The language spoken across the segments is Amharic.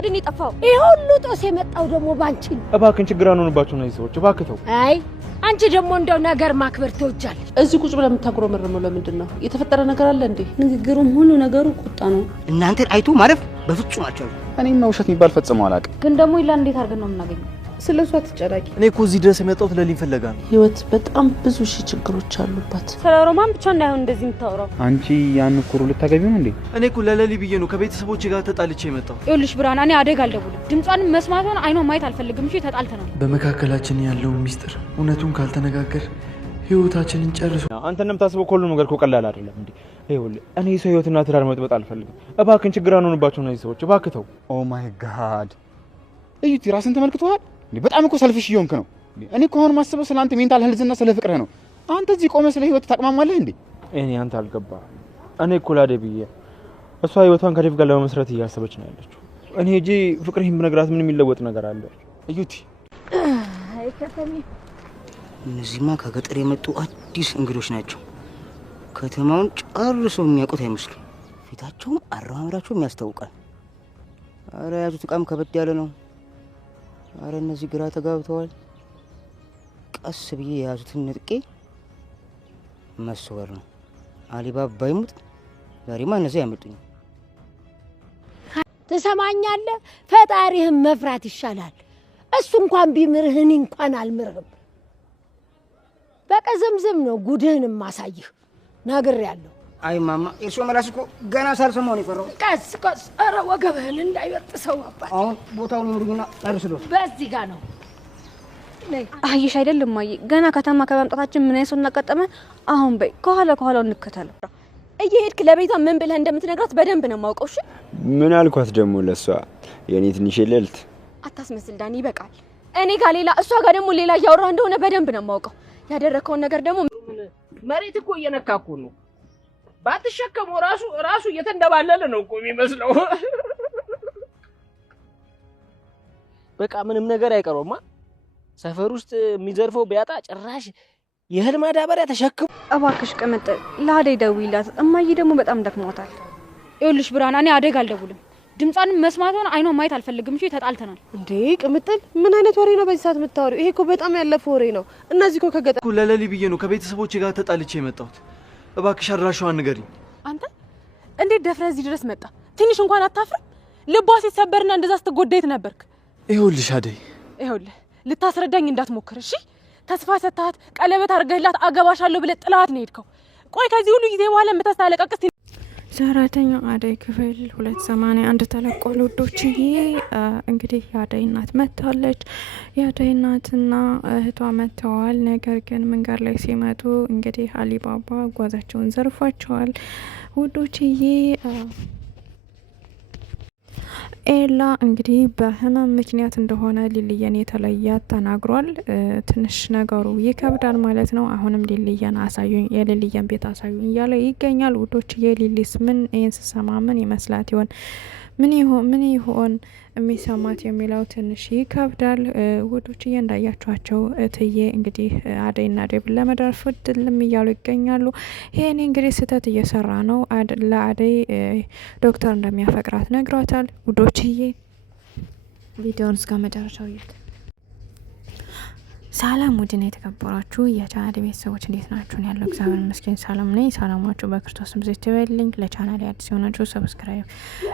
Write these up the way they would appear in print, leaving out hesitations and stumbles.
ወድን ይጠፋው ይሄ ሁሉ ጦስ የመጣው ደግሞ ባንቺ እባክን ችግር አንሆንባችሁ ነው ይሰዎች እባክተው አይ አንቺ ደግሞ እንደው ነገር ማክበር ትወጃለሽ እዚህ ቁጭ ብለን የምታጉረመረመው ለምንድን ነው የተፈጠረ ነገር አለ እንዴ ንግግሩም ሁሉ ነገሩ ቁጣ ነው እናንተን አይቶ ማረፍ በፍጹም አልቻልኩም እኔም ውሸት የሚባል ፈጽሞ አላውቅም ግን ደግሞ ይላል እንዴት አድርገን ነው የምናገኘው ስለሷ ትጨራቂ እኔ እኮ እዚህ ድረስ የመጣሁት ለሊን ፈለጋ ነው ህይወት በጣም ብዙ ችግሮች አሉባት ስለ ሮማን ብቻ እንዳይሆን እንደዚህ የምታወራው አንቺ ያን ኩሩ ልታገቢው ነው እንዴ እኔ እኮ ለለሊ ብዬ ነው ከቤተሰቦቼ ጋር ተጣልቼ የመጣሁት ይኸውልሽ ብርሃን እኔ አደጋ አልደውልም ድምጿን መስማቷን አይኗን ማየት አልፈልግም እሺ ተጣልተናል በመካከላችን ያለው ሚስጥር እውነቱን ካልተነጋገር ህይወታችንን ጨርሶ አንተ እንደምታስበው ሁሉ ነገር እኮ ቀላል አይደለም እንዴ ይኸውልህ እኔ ሰው ህይወትና ትዳር መጥበጥ አልፈልግም እባክን ችግር አንሆንባችሁ ነው ይሰዎች እባክተው ኦ ማይ ጋድ እዩት ራስን ተመልክተዋል በጣም እኮ ሰልፍሽ ይሆንክ ነው እኔ እኮ አሁን ማስበው ስላንተ ሜንታል ሄልዝና ስለ ፍቅርህ ነው አንተ እዚህ ቆመ ስለ ህይወት ታቅማማለህ እንዴ እኔ አንተ አልገባ እኔ እኮ ላደብዬ እሷ ህይወቷን ከዴቭ ጋር ለመመስረት እያሰበች ነው ያለችው እኔ እጂ ፍቅርህን ብነግራት ምን የሚለወጥ ነገር አለ እዩት አይ ከተሜ እነዚህማ ከገጠር የመጡ አዲስ እንግዶች ናቸው ከተማውን ጨርሶ የሚያውቁት አይመስሉም ፊታቸውም አረማመዳቸውም ያስታውቃል አረ ያዙት ቃም ከበድ ያለ ነው አረ እነዚህ ግራ ተጋብተዋል ቀስ ብዬ ያዙትን ንጥቄ መስወር ነው አሊባባ ይሙት ዛሬማ እነዚህ ያመጡኝ ትሰማኛለህ ፈጣሪህን መፍራት ይሻላል እሱ እንኳን ቢምርህ እኔ እንኳን አልምርህም በቀዘምዘም ነው ጉድህን ማሳይህ ነግሬያለሁ አይ ማማ እርሶ መላስኮ ገና ሳልሰማው ነው የፈራው ቀስ አረ ወገብህን እንዳይበጥሰው አባት አሁን ቦታውን ይምሩኝና ጨርስሎት በዚህ ጋር ነው አይሽ አይደለም ማይ ገና ከተማ ከመምጣታችን ምን አይሶ እናቀጠመ አሁን በይ ከኋላው እንከተለው እየሄድክ ለቤቷ ምን ብለህ እንደምትነግራት በደንብ ነው ማውቀው እሺ ምን አልኳት ደግሞ ለሷ የኔ ትንሽ ልልት አታስመስል ዳኒ ይበቃል እኔ ጋር ሌላ እሷ ጋር ደግሞ ሌላ ያወራ እንደሆነ በደንብ ነው ማውቀው ያደረከውን ነገር ደግሞ መሬት እኮ እየነካኩ ነው ባትሸከመው ራሱ እየተንደባለለ ነው እኮ የሚመስለው በቃ ምንም ነገር አይቀርውማ ሰፈር ውስጥ የሚዘርፈው ቢያጣ ጭራሽ የህል ማዳበሪያ ተሸክሙ እባክሽ ቀመጥ ለአደይ ደውይላት እማዬ ደግሞ በጣም ደክሟታል ይኸውልሽ ብርሃን እኔ አደጋ አልደውልም ድምጿን መስማቷን አይኗን ማየት አልፈልግም እሺ ተጣልተናል እንዴ ቅምጥል ምን አይነት ወሬ ነው በዚህ ሰዓት የምታወሪው ይሄ እኮ በጣም ያለፈ ወሬ ነው እነዚህ እኮ ከገጠር እኮ ለለሊ ብዬ ነው ከቤተሰቦቼ ጋር ተጣልቼ የመጣሁት እባክሽ አድራሻዋን ንገሪኝ አንተ እንዴት ደፍረህ እዚህ ድረስ መጣ ትንሽ እንኳን አታፍርም ልቧ ሲሰበርና እንደዛ ስትጎዳይት ነበርክ ይኸውልሽ አደይ ይኸውልህ ልታስረዳኝ እንዳትሞክር እሺ ተስፋ ሰጣት ቀለበት አርገህላት አገባሻለሁ ብለህ ጥላት ነው ሄድከው ቆይ ከዚህ ሁሉ ጊዜ በኋላ መተሳለቀቅስ ሰራተኛው አደይ ክፍል 281 ተለቋል ውዶችዬ እንግዲህ የአደይ እናት መጥታለች የአደይ እናትና እህቷ መጥተዋል ነገር ግን መንገድ ላይ ሲመጡ እንግዲህ አሊባባ ጓዛቸውን ዘርፏቸዋል ውዶችዬ ኤላ እንግዲህ በህመም ምክንያት እንደሆነ ሊልየን የተለያት ተናግሯል ትንሽ ነገሩ ይከብዳል ማለት ነው አሁንም ሊልየን አሳዩኝ የሊልየን ቤት አሳዩኝ እያለ ይገኛል ውዶች የሊሊስ ምን እንስሰማ ምን ይመስላት ይሆን ምን ይሆን የሚሰማት የሚለው ትንሽ ይከብዳል ውዶች እንዳያችኋቸው እትዬ እንግዲህ አደይና ዴቭ ለመዳር ፍድልም እያሉ ይገኛሉ ይሄኔ እንግዲህ ስህተት እየሰራ ነው ለአደይ ዶክተር እንደሚያፈቅራት ነግሯታል ውዶችዬ ቪዲዮውን እስከ መጨረሻው እዩት ሰላም ውድና የተከበራችሁ የቻናሌ ቤተሰቦች እንዴት ናችሁ? ያለው እግዚአብሔር ይመስገን ሰላም ነኝ። ሰላማችሁ በክርስቶስ ብዛት ይበልልኝ። ለቻናሌ አዲስ የሆናችሁ ሰብስክራይብ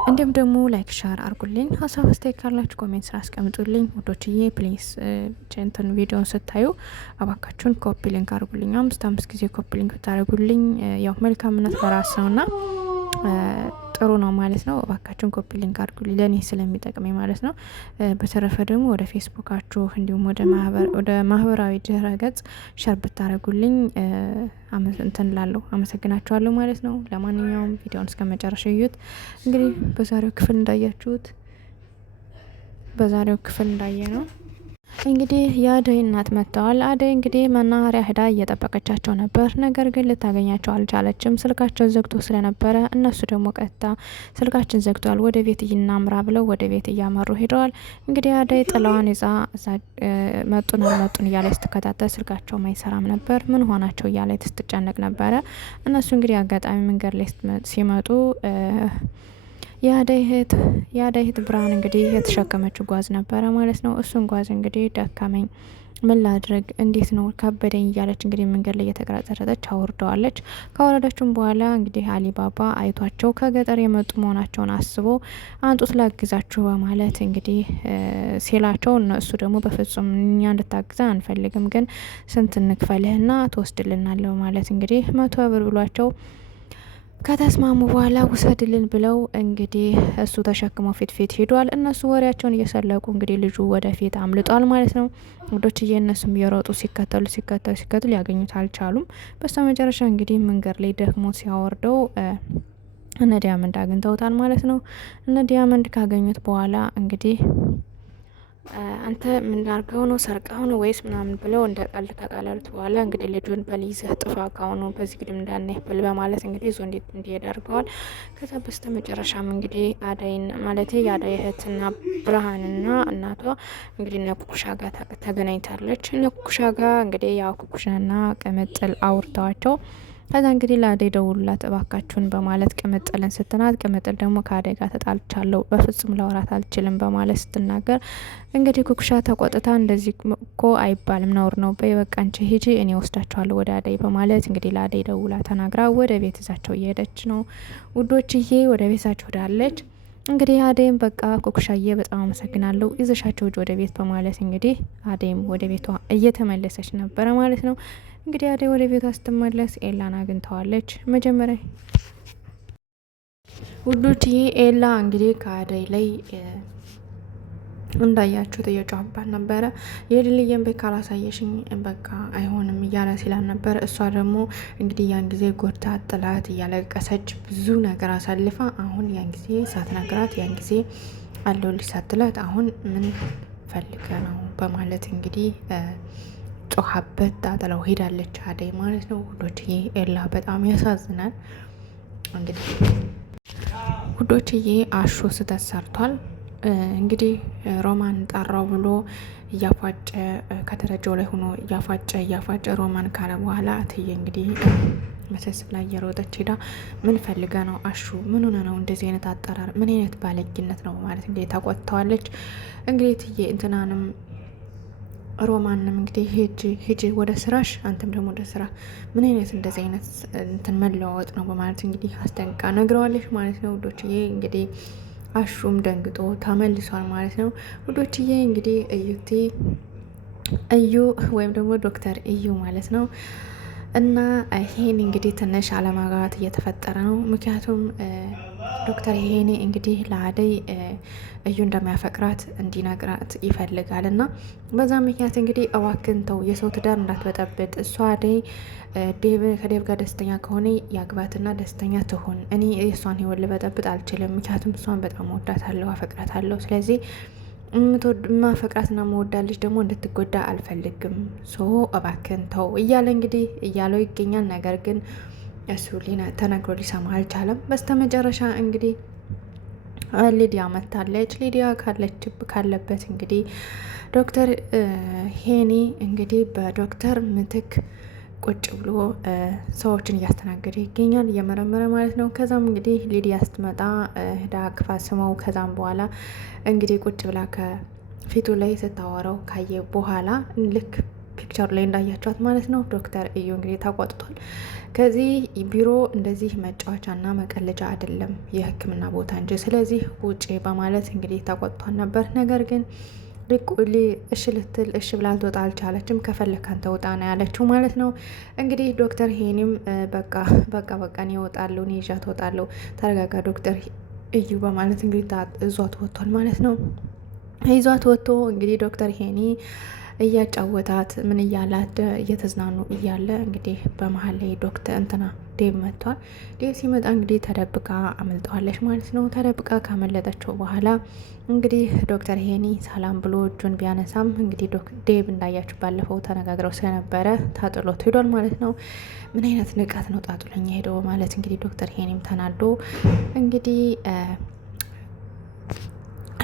እንዲሁም ደግሞ ላይክ ሼር አድርጉልኝ። ሀሳብ አስተያየት ካላችሁ ኮሜንት ስራ አስቀምጡልኝ። ውዶችዬ ፕሊዝ ቸንተን ቪዲዮን ስታዩ አባካችሁን ኮፒ ሊንክ አድርጉልኝ። 5 ጊዜ ኮፒ ሊንክ ብታደርጉልኝ ያው መልካምነት ለራስ ነውና ጥሩ ነው ማለት ነው። እባካችሁን ኮፒ ሊንክ አድርጉልኝ ለኔ ስለሚጠቅመኝ ማለት ነው። በተረፈ ደግሞ ወደ ፌስቡካችሁ እንዲሁም ወደ ማህበራዊ ድረ ገጽ ሼር ብታደርጉልኝ እንትን ላለው አመሰግናችኋለሁ ማለት ነው። ለማንኛውም ቪዲዮውን እስከ መጨረሻው እዩት። እንግዲህ በዛሬው ክፍል እንዳየ ነው እንግዲህ የአደይ እናት መጥተዋል። አደይ እንግዲህ መናኸሪያ ሄዳ እየጠበቀቻቸው ነበር። ነገር ግን ልታገኛቸው አልቻለችም። ስልካቸው ዘግቶ ስለነበረ እነሱ ደግሞ ቀጥታ ስልካችን ዘግቷል ወደ ቤት እናምራ ብለው ወደ ቤት እያመሩ ሄደዋል። እንግዲህ አደይ ጥላዋን ይዛ መጡን እያለች ስትከታተል ስልካቸው ማይሰራም ነበር። ምን ሆናቸው እያለች ስትጨነቅ ነበረ። እነሱ እንግዲህ አጋጣሚ መንገድ ላይ ሲመጡ የአደይ እህት ብርሃን እንግዲህ የተሸከመችው ጓዝ ነበረ ማለት ነው። እሱን ጓዝ እንግዲህ ደካመኝ ምን ላድርግ እንዴት ነው ከበደኝ እያለች እንግዲህ መንገድ ላይ እየተቀራጸረች አውርደዋለች። ካወረደችም በኋላ እንግዲህ አሊባባ አይቷቸው ከገጠር የመጡ መሆናቸውን አስቦ አንጡት ላግዛችሁ በማለት እንግዲህ ሲላቸው እነሱ ደግሞ በፍጹም እኛ እንድታግዛ አንፈልግም፣ ግን ስንት እንክፈልህና ትወስድልናለሁ ማለት እንግዲህ 100 ብር ብሏቸው ከተስማሙ በኋላ ውሰድልን ብለው እንግዲህ እሱ ተሸክሞ ፊት ሄዷል። እነሱ ወሬያቸውን እየሰለቁ እንግዲህ ልጁ ወደፊት አምልጧል ማለት ነው። ወዶችዬ እነሱም እየሮጡ ሲከተሉ ያገኙት አልቻሉም። በስተ መጨረሻ እንግዲህ መንገድ ላይ ደክሞ ሲያወርደው እነ ዲያመንድ አግኝተውታል ማለት ነው። እነ ዲያመንድ ካገኙት በኋላ እንግዲህ አንተ ምን ላርገው ነው ሰርቀው ነው ወይስ ምናምን ብለው እንደ ቀልድ ተቃላሉት። በኋላ እንግዲህ ልጁን በሊዝህ ጥፋ ካሁኑ በዚህ ግድም እንዳናይ ብል በማለት እንግዲህ ይዞ እንዲሄድ አድርገዋል። ከዛ በስተ መጨረሻም እንግዲህ አዳይን ማለት የአዳይ እህትና ብርሃንና እናቷ እንግዲህ እነ ኩኩሻ ጋር ተገናኝታለች። እነ ኩኩሻ ጋር እንግዲህ ያው ኩኩሻና ቅምጥል አውርተዋቸው ከዛ እንግዲህ ለአደይ ደውሉላት እባካችሁን በማለት ቅምጥልን ስትናት፣ ቅምጥል ደግሞ ከአደይ ጋር ተጣልቻለሁ በፍጹም ላወራት አልችልም በማለት ስትናገር እንግዲህ ኩኩሻ ተቆጥታ እንደዚህ እኮ አይባልም ነውር ነው፣ በቃ አንቺ ሂጂ እኔ ወስዳቸዋለሁ ወደ አደይ በማለት እንግዲህ ለአደይ ደውላ ተናግራ ወደ ቤት ይዛቸው እየሄደች ነው ውዶችዬ። ወደ ቤታቸው ሄዳለች። እንግዲህ አደይም በቃ ኩኩሻዬ በጣም አመሰግናለሁ ይዘሻቸው ወደ ቤት በማለት እንግዲህ አደይም ወደ ቤቷ እየተመለሰች ነበረ ማለት ነው። እንግዲህ አደይ ወደ ቤቷ ስትመለስ ኤላን አግኝተዋለች። መጀመሪያ ውዶችዬ ኤላ እንግዲህ ከአደይ ላይ እንዳያችሁት እየጮህባት ነበረ። የልልየን ቤት ካላሳየሽኝ በቃ አይሆንም እያለ ሲላን ነበረ። እሷ ደግሞ እንግዲህ ያን ጊዜ ጎድታ ጥላት እያለቀሰች ብዙ ነገር አሳልፋ አሁን ያን ጊዜ ሳትነግራት ያን ጊዜ አለሁልሽ ሳትላት አሁን ምን ፈልገ ነው በማለት እንግዲህ ጮሃበት ጣጥለው ሄዳለች አደይ ማለት ነው። ውዶችዬ ኤላ በጣም ያሳዝናል። እንግዲህ ውዶችዬ አሹ ስህተት ሰርቷል። እንግዲህ ሮማን ጠራው ብሎ እያፏጨ ከተረጃው ላይ ሆኖ እያፏጨ ሮማን ካለ በኋላ እትዬ እንግዲህ መሰስ ብላ እየሮጠች ሄዳ ምን ፈልገ ነው አሹ ምን ሆነ ነው እንደዚህ አይነት አጠራር ምን አይነት ባለጌነት ነው ማለት እንግዲህ ታቆጥተዋለች። እንግዲህ እትዬ እንትናንም ሮማንም እንግዲህ ሂጂ ወደ ስራሽ፣ አንተም ደግሞ ወደ ስራ፣ ምን አይነት እንደዚህ አይነት እንትን መለዋወጥ ነው በማለት እንግዲህ አስጠንቃ ነግረዋለች ማለት ነው ውዶችዬ። እንግዲህ አሹም ደንግጦ ተመልሷል ማለት ነው ውዶችዬ። እንግዲህ እዩ ወይም ደግሞ ዶክተር እዩ ማለት ነው እና ይሄን እንግዲህ ትንሽ አለመግባባት እየተፈጠረ ነው። ምክንያቱም ዶክተር ይሄኔ እንግዲህ ለአደይ እዩ እንደሚያፈቅራት እንዲነግራት ይፈልጋል እና በዛ ምክንያት እንግዲህ እባክን ተው የሰው ትዳር እንዳትበጠብጥ፣ እሷ አደይ ከዴቭ ጋር ደስተኛ ከሆነ ያግባትና ደስተኛ ትሆን፣ እኔ የእሷን ህይወት ልበጠብጥ አልችልም፣ ምክንያቱም እሷን በጣም ወዳታለሁ አፈቅራታለሁ፣ ስለዚህ ማፈቅራትና መወዳልሽ ደግሞ እንድትጎዳ አልፈልግም፣ ሶ እባክን ተው እያለ እንግዲህ እያለው ይገኛል። ነገር ግን እሱ ተነግሮ ሊሰማ አልቻለም። በስተመጨረሻ እንግዲህ ሊዲያ መታለች። ሊዲያ ካለበት እንግዲህ ዶክተር ሄኒ እንግዲህ በዶክተር ምትክ ቁጭ ብሎ ሰዎችን እያስተናገደ ይገኛል፣ እየመረመረ ማለት ነው። ከዛም እንግዲህ ሊዲያ ስትመጣ ሄዳ አቅፋ ስመው ከዛም በኋላ እንግዲህ ቁጭ ብላ ከፊቱ ላይ ስታወራው ካየ በኋላ ልክ ፒክቸሩ ላይ እንዳያቸዋት ማለት ነው ዶክተር እዩ እንግዲህ ተቆጥቷል። ከዚህ ቢሮ እንደዚህ መጫወቻና መቀለጃ አይደለም የሕክምና ቦታ እንጂ፣ ስለዚህ ውጪ በማለት እንግዲህ ተቆጥቷል ነበር። ነገር ግን እሺ ልትል እሺ ብላ ልትወጣ አልቻለችም። ከፈለክ አንተ ውጣ ነው ያለችው ማለት ነው። እንግዲህ ዶክተር ሄኒም በቃ እኔ እወጣለሁ፣ እኔ ይዣት እወጣለሁ፣ ተረጋጋ ዶክተር እዩ በማለት እንግዲህ ይዟት ወጥቷል ማለት ነው። ይዟት ወጥቶ እንግዲህ ዶክተር ሄኒ እያጫወታት ምን እያላት እየተዝናኑ እያለ እንግዲህ በመሀል ላይ ዶክተር እንትና ዴቭ መጥቷል። ዴቭ ሲመጣ እንግዲህ ተደብቃ አመልጠዋለች ማለት ነው። ተደብቃ ካመለጠችው በኋላ እንግዲህ ዶክተር ሄኒ ሰላም ብሎ እጁን ቢያነሳም እንግዲህ ዴቭ እንዳያችሁ ባለፈው ተነጋግረው ስለነበረ ታጥሎት ሄዷል ማለት ነው። ምን አይነት ንቀት ነው ጣጥሎኝ ሄደው ማለት እንግዲህ ዶክተር ሄኒም ተናዶ እንግዲህ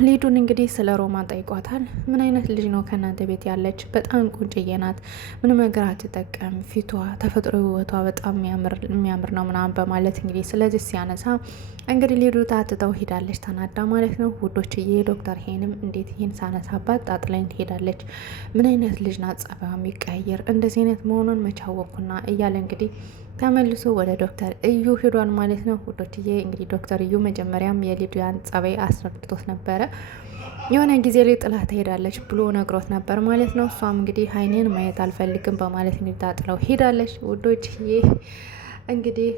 ሊዱን እንግዲህ ስለ ሮማን ጠይቋታል። ምን አይነት ልጅ ነው ከእናንተ ቤት ያለች? በጣም ቁንጭዬ ናት፣ ምንም ነገር አትጠቀም፣ ፊቷ ተፈጥሮ ውበቷ በጣም የሚያምር ነው ምናምን በማለት እንግዲህ ስለዚህ ሲያነሳ እንግዲህ ሊዱ ታትተው ሄዳለች ተናዳ ማለት ነው ውዶችዬ። ዶክተር ሄንም እንዴት ይህን ሳነሳባት ጣጥላኝ ትሄዳለች? ምን አይነት ልጅ ናት? ጸባዩ የሚቀያየር እንደዚህ አይነት መሆኑን መቻወኩና እያለ እንግዲህ ተመልሶ ወደ ዶክተር እዩ ሄዷል ማለት ነው ውዶችዬ። እንግዲህ ዶክተር እዩ መጀመሪያም የሊዱያን ጸባይ አስረድቶት ነበረ። የሆነ ጊዜ ላይ ጥላት ትሄዳለች ብሎ ነግሮት ነበር ማለት ነው። እሷም እንግዲህ አይኔን ማየት አልፈልግም በማለት እንግዲህ ታጥለው ሄዳለች ውዶችዬ። እንግዲህ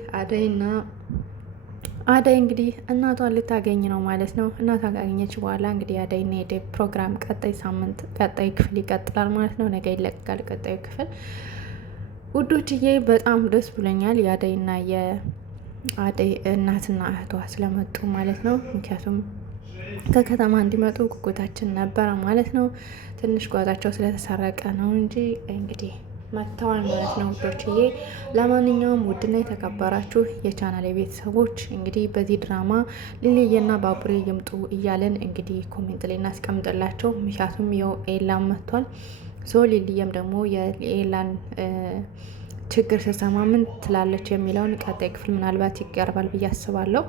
አደይ እንግዲህ እናቷን ልታገኝ ነው ማለት ነው። እናቷን ካገኘች በኋላ እንግዲህ አደይና የዴቭ ፕሮግራም ቀጣይ ክፍል ይቀጥላል ማለት ነው። ነገ ይለቀቃል ቀጣዩ ክፍል ውዶችዬ። በጣም ደስ ብሎኛል የአደይና የአደይ እናትና እህቷ ስለመጡ ማለት ነው። ምክንያቱም ከከተማ እንዲመጡ ጉጉታችን ነበረ ማለት ነው። ትንሽ ጓዛቸው ስለተሰረቀ ነው እንጂ እንግዲህ መጥተዋል ማለት ነው ውዶችዬ። ለማንኛውም ውድና የተከበራችሁ የቻናል ቤተሰቦች እንግዲህ በዚህ ድራማ ሊሊዬና ባቡሬ ይምጡ እያለን እንግዲህ ኮሜንት ላይ እናስቀምጥላቸው። ምክንያቱም ያው ኤላን መጥቷል። ሊሊዬም ደግሞ የኤላን ችግር ስትሰማ ምን ትላለች የሚለውን ቀጣይ ክፍል ምናልባት ይቀርባል ብዬ አስባለሁ።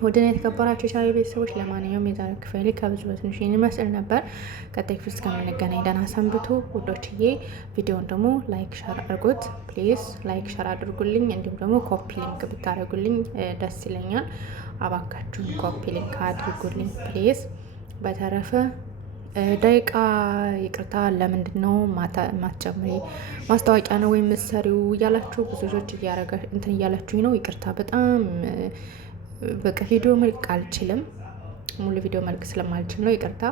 ውድና የተከበራችሁ የቻናል ቤተሰቦች ለማንኛውም የዛሬው ክፍል ከብዙ በትንሹ ይመስል ነበር። ቀጣይ ክፍል እስከምንገናኝ ደህና ሰንብቱ ውዶችዬ። ቪዲዮውን ደግሞ ላይክ ሸር አድርጉት ፕሊዝ፣ ላይክ ሸር አድርጉልኝ። እንዲሁም ደግሞ ኮፒ ሊንክ ብታደርጉልኝ ደስ ይለኛል። አባካችሁን ኮፒ ሊንክ አድርጉልኝ ፕሊዝ። በተረፈ ደቂቃ ይቅርታ፣ ለምንድን ነው ማትጨምሪ ማስታወቂያ ነው ወይም ምሰሪው እያላችሁ ብዙ ልጆች እንትን እያላችሁኝ ነው። ይቅርታ በጣም በቃ ቪዲዮ መልክ አልችልም፣ ሙሉ ቪዲዮ መልክ ስለማልችል ነው። ይቅርታ።